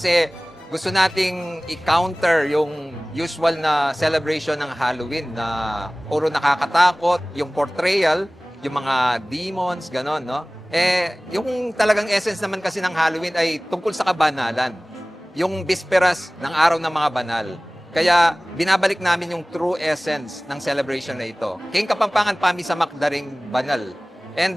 Kasi gusto nating i-counter yung usual na celebration ng Halloween na puro nakakatakot, yung portrayal, yung mga demons, ganon, no? Yung talagang essence naman kasi ng Halloween ay tungkol sa kabanalan. Yung bisperas ng araw ng mga banal. Kaya binabalik namin yung true essence ng celebration na ito. King Kapampangan Pami sa Makdaring Banal. And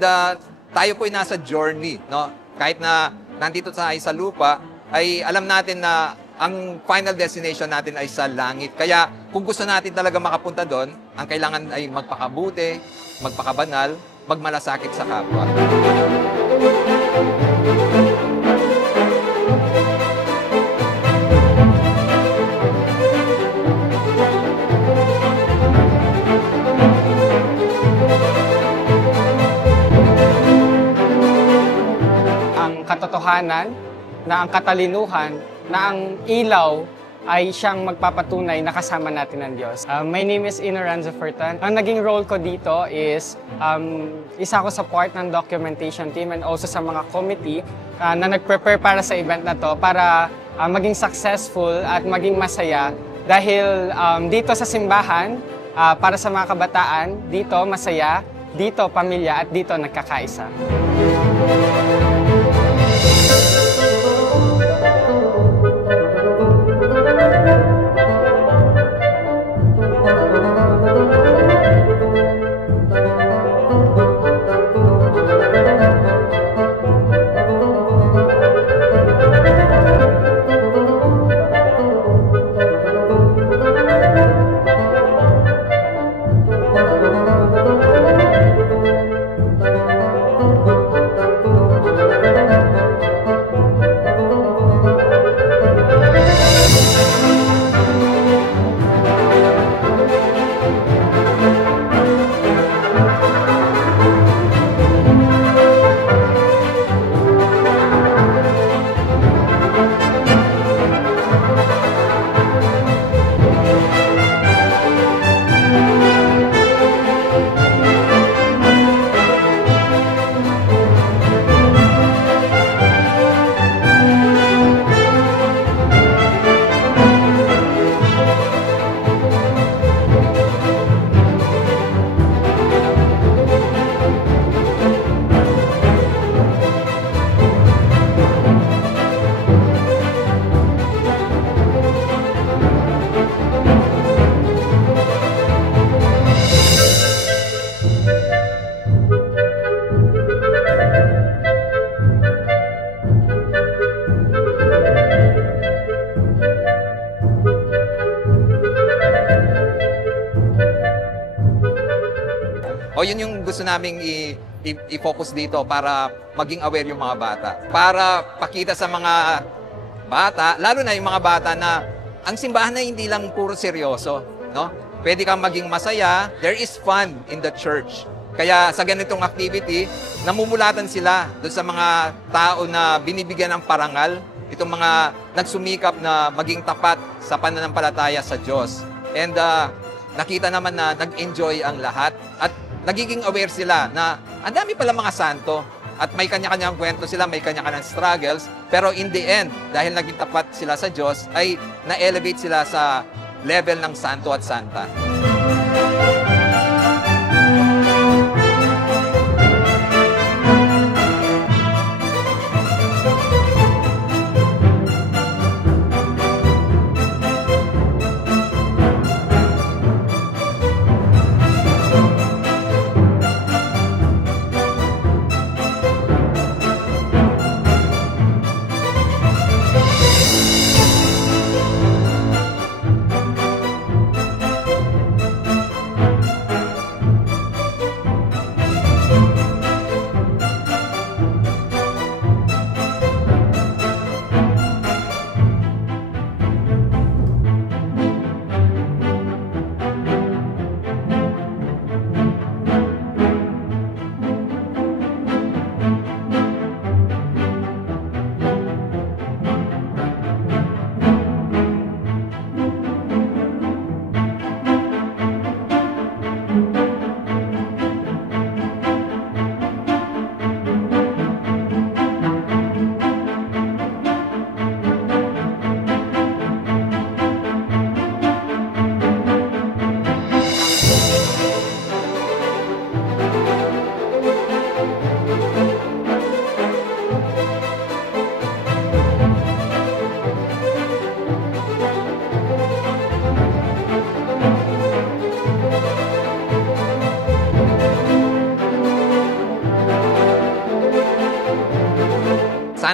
tayo po ay nasa journey, no? Kahit na nandito tayo sa lupa, ay alam natin na ang final destination natin ay sa langit. Kaya kung gusto natin talaga makapunta doon, ang kailangan ay magpakabuti, magpakabanal, magmalasakit sa kapwa. Ang katotohanan na ang katalinuhan, na ang ilaw ay siyang magpapatunay na kasama natin ng Diyos. My name is Ino Ranzo Furtan. Ang naging role ko dito is isa ako sa part ng documentation team and also sa mga committee na nag-prepare para sa event na to para maging successful at maging masaya dahil dito sa simbahan, para sa mga kabataan, dito masaya, dito pamilya at dito nagkakaisa. Yun yung gusto naming i-focus dito para maging aware yung mga bata. Para pakita sa mga bata, lalo na yung mga bata na ang simbahan na hindi lang puro seryoso, no? Pwede kang maging masaya, there is fun in the church. Kaya sa ganitong activity, namumulatan sila doon sa mga tao na binibigyan ng parangal, itong mga nagsumikap na maging tapat sa pananampalataya sa Diyos. And nakita naman na nag-enjoy ang lahat at nagiging aware sila na ang dami pala mga santo at may kanya-kanyang kwento sila, may kanya-kanyang struggles, pero in the end, dahil naging tapat sila sa Diyos, ay na-elevate sila sa level ng santo at santa.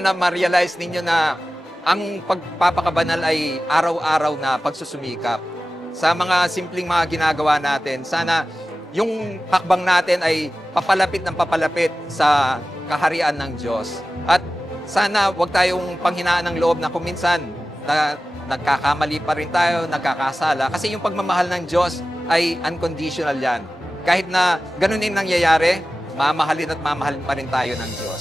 Sana ma-realize ninyo na ang pagpapakabanal ay araw-araw na pagsusumikap. Sa mga simpleng mga ginagawa natin, sana yung hakbang natin ay papalapit ng papalapit sa kaharian ng Diyos. At sana wag tayong panghinaan ng loob na kuminsan na nagkakamali pa rin tayo, nagkakasala. Kasi yung pagmamahal ng Diyos ay unconditional yan. Kahit na ganun yung nangyayari, mamahalin at mamahalin pa rin tayo ng Diyos.